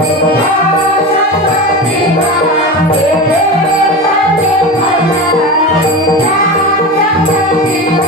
Thank you.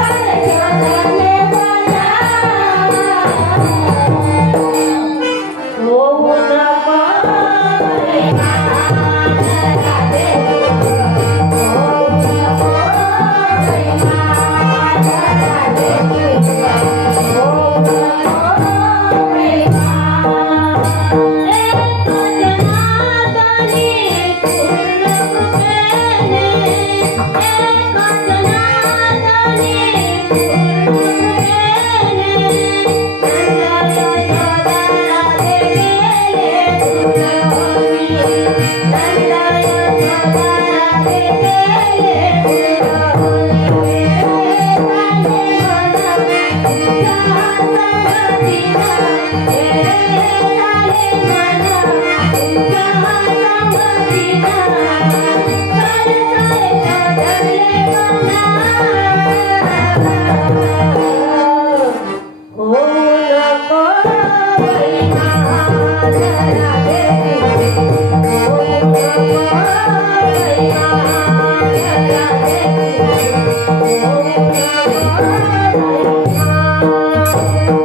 Yeah. Thank you.